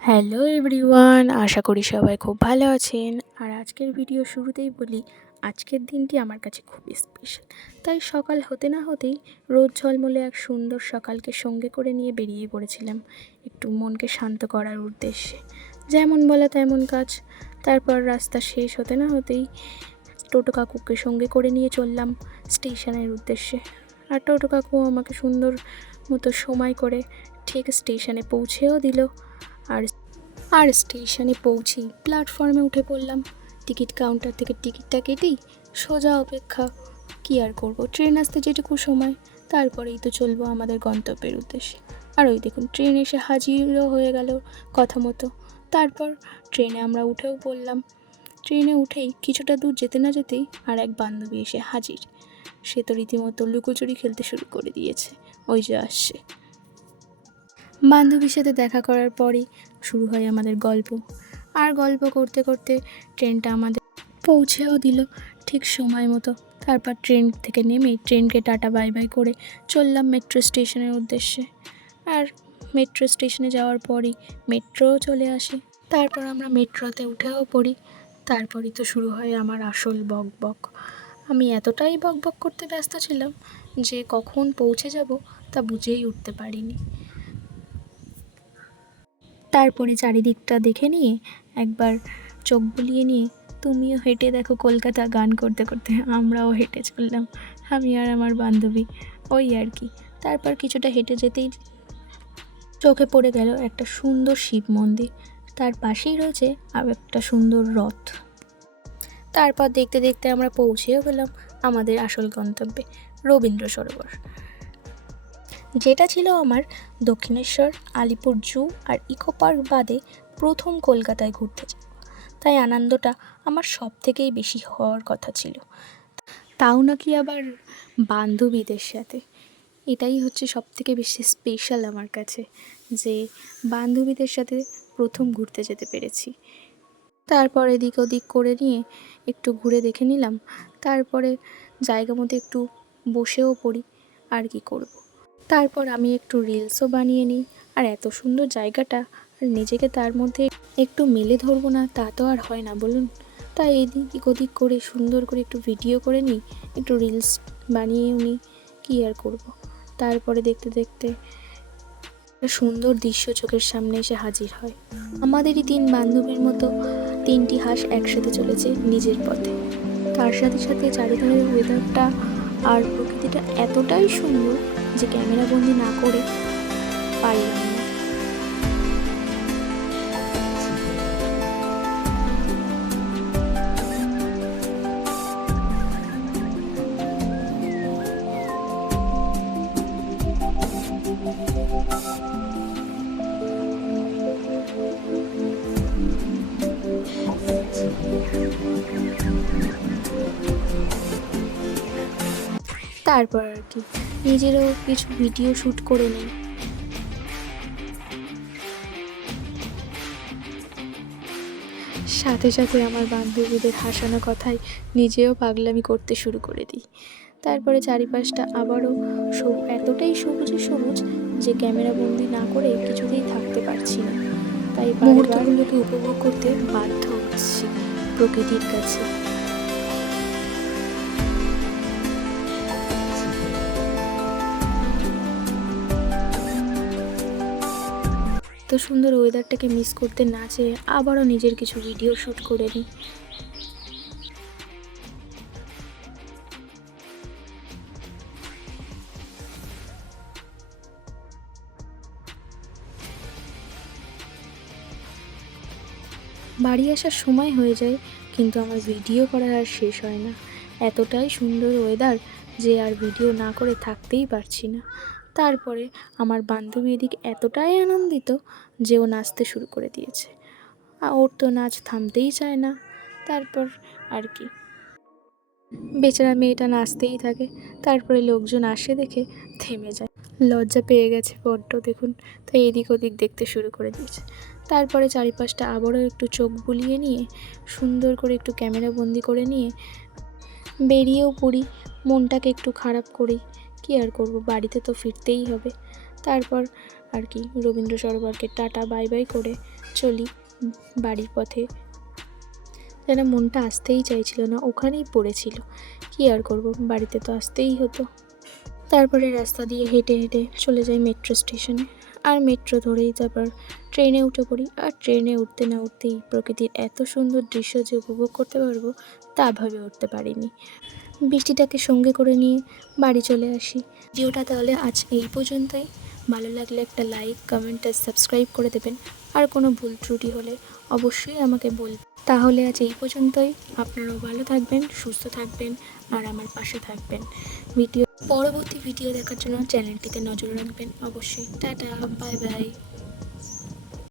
Hello everyone, আশা করি সবাই খুব ভালো আছেন। আর আজকের ভিডিও শুরুতেই বলি, আজকের দিনটি আমার কাছে খুবই স্পেশাল তাই সকাল হতে না হতেই রোদ ঝলমলে এক সুন্দর সকালকে সঙ্গে করে নিয়ে বেরিয়ে পড়েছিলাম একটু মনকে শান্ত করার উদ্দেশ্যে। যেমন বলা তেমন কাজ। তারপর রাস্তা শেষ হতে না হতেই টোটো কাকুকে সঙ্গে করে নিয়ে চললাম স্টেশনের উদ্দেশ্যে। আর টোটো কাকু আমাকে সুন্দর মতো সময় করে ঠিক স্টেশনে পৌঁছেও দিল। আর আর স্টেশনে পৌঁছেই প্ল্যাটফর্মে উঠে পড়লাম। টিকিট কাউন্টার থেকে টিকিটটা কেটেই সোজা অপেক্ষা। কী আর করব? ট্রেন আসতে যেটুকু সময়, তারপরেই তো চলবো আমাদের গন্তব্যের উদ্দেশ্যে। আর ওই দেখুন, ট্রেন এসে হাজিরও হয়ে গেল কথা মতো। তারপর ট্রেনে আমরা উঠেও পড়লাম। ট্রেনে উঠেই কিছুটা দূর যেতে না যেতেই আর এক বান্ধবী এসে হাজির। সে তো রীতিমতো লুকোচুরি খেলতে শুরু করে দিয়েছে। ওই যে আসছে। বান্ধবীর সাথে দেখা করার পরই শুরু হয় আমাদের গল্প। আর গল্প করতে করতে ট্রেনটা আমাদের পৌঁছেও দিল ঠিক সময় মতো। তারপর ট্রেন থেকে নেমে ট্রেনকে টাটা বাই বাই করে চললাম মেট্রো স্টেশনের উদ্দেশ্যে। আর মেট্রো স্টেশনে যাওয়ার পরই মেট্রোও চলে আসে। তারপর আমরা মেট্রোতে উঠেও পড়ি। তারপরই তো শুরু হয় আমার আসল বক বক আমি এতটাই বক বক করতে ব্যস্ত ছিলাম যে কখন পৌঁছে যাব তা বুঝেই উঠতে পারিনি। তারপরে চারিদিকটা দেখে নিয়ে একবার চোখ বুলিয়ে নিয়ে, তুমিও হেঁটে দেখো কলকাতা গান করতে করতে। আমরাও হেঁটে চললাম, আমি আর আমার বান্ধবী, ওই আর কি। তারপর কিছুটা হেঁটে যেতেই চোখে পড়ে গেল একটা সুন্দর শিব মন্দির। তার পাশেই রয়েছে আর একটা সুন্দর রথ। তারপর দেখতে দেখতে আমরা পৌঁছেও গেলাম আমাদের আসল গন্তব্যে, রবীন্দ্র সরোবর। যেটা ছিল আমার দক্ষিণেশ্বর, আলিপুর জু আর ইকো পার্ক বাদে প্রথম কলকাতায় ঘুরতে যাওয়া। তাই আনন্দটা আমার সব থেকেই বেশি হওয়ার কথা ছিল। তাও নাকি আবার বান্ধবীদের সাথে। এটাই হচ্ছে সব থেকে বেশি স্পেশাল আমার কাছে, যে বান্ধবীদের সাথে প্রথম ঘুরতে যেতে পেরেছি। তারপর এদিক ওদিক করে নিয়ে একটু ঘুরে দেখে নিলাম। তারপরে জায়গা মতো একটু বসেও পড়ি, আর কি করব। তারপর আমি একটু রিলসও বানিয়ে নিই। আর এত সুন্দর জায়গাটা, আর নিজেকে তার মধ্যে একটু মেলে ধরবো না, তা তো আর হয় না, বলুন। তাই এদিক ওদিক করে, সুন্দর করে একটু ভিডিও করে নিই, একটু রিলস বানিয়েও নিই, কী আর করব। তারপরে দেখতে দেখতে একটা সুন্দর দৃশ্য চোখের সামনে এসে হাজির হয়। আমাদেরই তিন বান্ধবীর মতো তিনটি হাঁস একসাথে চলেছে নিজের পথে। তার সাথে সাথে চারিধারের ওয়েদারটা আর প্রকৃতিটা এতটাই সুন্দর যে ক্যামেরা বন্দি না করে পারলাম তারপর আর কি। নিজেরও কিছু ভিডিও শ্যুট করে নিই। সাথে সাথে আমার বান্ধবীদের হাসানো কথায় নিজেও পাগলামি করতে শুরু করে দিই। তারপরে চারিপাশটা আবারও এতটাই সবুজে সবুজ যে ক্যামেরা বন্দি না করে কিছুতেই থাকতে পারছি না। তাই মুহূর্তগুলোকে উপভোগ করতে বাধ্য হচ্ছি প্রকৃতির কাছে। এত সুন্দর ওয়েদারটাকে মিস করতে না চেয়ে আবারও নিজের কিছু ভিডিও শ্যুট করে নিই। বাড়ি আসার সময় হয়ে যায়, কিন্তু আমার ভিডিও করার আর শেষ হয় না। এতটাই সুন্দর ওয়েদার যে আর ভিডিও না করে থাকতেই পারছি না। তারপরে আমার বান্ধবী এদিকে এতটাই আনন্দিত যে ও নাচতে শুরু করে দিয়েছে। আর ওর তো নাচ থামতেই চায় না। তারপর আর কি। বেচারা মেয়েটা নাচতেই থাকে। তারপরে লোকজন আসে দেখে থেমে যায়। লজ্জা পেয়ে গেছে বড্ড, দেখুন। তাই এদিক ওদিক দেখতে শুরু করে দিয়েছে। তারপরে চারিপাশটা আবারও একটু চোখ বুলিয়ে নিয়ে, সুন্দর করে একটু ক্যামেরা বন্দি করে নিয়ে, বেরিয়েও পড়ি। মনটাকে একটু খারাপ করি। কী আর করব? বাড়িতে তো ফিরতেই হবে। তারপর আর কি, রবীন্দ্র সরোবরকে টাটা, বাই বাই করে চলি বাড়ির পথে। যেন মনটা আসতেই চাইছিল না, ওখানেই পড়েছিল। কী আর করব? বাড়িতে তো আসতেই হতো। তারপরে রাস্তা দিয়ে হেঁটে হেঁটে চলে যাই মেট্রো স্টেশনে। আর মেট্রো ধরেই তারপর ট্রেনে উঠে পড়ি। আর ট্রেনে উঠতে না উঠতেই প্রকৃতির এত সুন্দর দৃশ্য যে উপভোগ করতে পারব, তা ভাবে উঠতে পারিনি। বৃষ্টিটাকে সঙ্গে করে নিয়ে বাড়ি চলে আসি। ভিডিওটা তাহলে আজ এই পর্যন্তই। ভালো লাগলে একটা লাইক কমেন্ট আর সাবস্ক্রাইব করে দেবেন। আর কোনো ভুল ত্রুটি হলে অবশ্যই আমাকে বল তাহলে আজ এই পর্যন্তই। আপনারাও ভালো থাকবেন, সুস্থ থাকবেন আর আমার পাশে থাকবেন। ভিডিও পরবর্তী ভিডিও দেখার জন্য চ্যানেলটিতে নজর রাখবেন অবশ্যই। Tata bye by